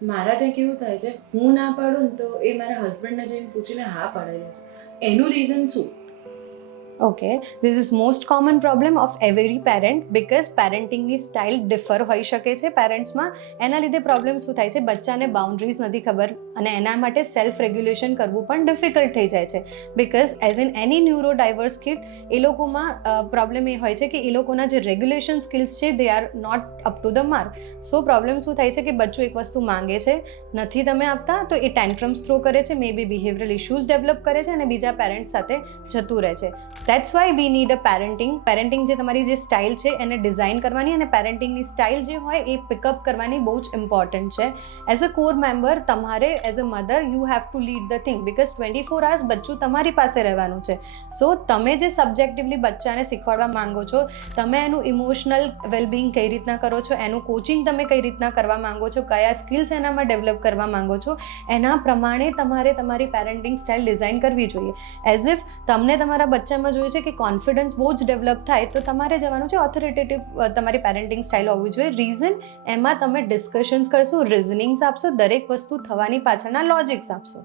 મારા ત્યાં કેવું થાય છે, હું ના પાડું ને તો એ મારા હસબન્ડને જઈને પૂછીને હા પાડેલા છે. એનું રીઝન શું? Okay, this is most common problem of every parent, because પેરેન્ટિંગની સ્ટાઇલ ડિફર હોઈ શકે છે પેરેન્ટ્સમાં. એના લીધે પ્રોબ્લેમ શું થાય છે, બચ્ચાને બાઉન્ડ્રીઝ નથી ખબર અને એના માટે સેલ્ફ રેગ્યુલેશન કરવું પણ ડિફિકલ્ટ થઈ જાય છે. Because as in any neurodiverse kid, એ લોકોમાં પ્રોબ્લેમ એ હોય છે કે એ લોકોના જે રેગ્યુલેશન સ્કિલ્સ છે they are not up to the mark. So problem શું થાય છે કે બચ્ચું એક વસ્તુ માંગે છે, નથી તમે આપતા તો એ ટેન્ટ્રમ્સ થ્રો કરે છે, મે બી બિહેવિયરલ ઇશ્યુઝ ડેવલપ કરે છે અને બીજા પેરેન્ટ્સ સાથે જતું રહે છે. That's why we need a parenting જે તમારી જે સ્ટાઇલ છે એને ડિઝાઇન કરવાની અને પેરેન્ટિંગની સ્ટાઇલ જે હોય એ પિકઅપ કરવાની બહુ જ ઇમ્પોર્ટન્ટ છે. એઝ અ કોર મેમ્બર તમારે as a mother you have to lead the thing, because 24 hours બચ્ચું તમારી પાસે રહેવાનું છે. સો તમે જે સબ્જેક્ટિવલી બચ્ચાને શીખવાડવા માંગો છો, તમે એનું ઇમોશનલ વેલબિંગ કઈ રીતના કરો છો, એનું કોચિંગ તમે કઈ રીતના કરવા માંગો છો, કયા સ્કિલ્સ એનામાં ડેવલપ કરવા માંગો છો, એના પ્રમાણે તમારે તમારી પેરેન્ટિંગ સ્ટાઇલ ડિઝાઇન કરવી જોઈએ. એઝ ઇફ તમને તમારા બચ્ચામાં જોઈએ છે કે કોન્ફિડન્સ બહુ જ ડેવલપ થાય તો તમારે જવાનું છે ઓથોરિટેટિવ તમારી પેરેન્ટિંગ સ્ટાઇલ હોવી જોઈએ. રીઝન, એમાં તમે ડિસ્કશન્સ કરશો, રિઝનિંગ્સ આપશો, દરેક વસ્તુ થવાની પાછળના લોજિક્સ આપશો.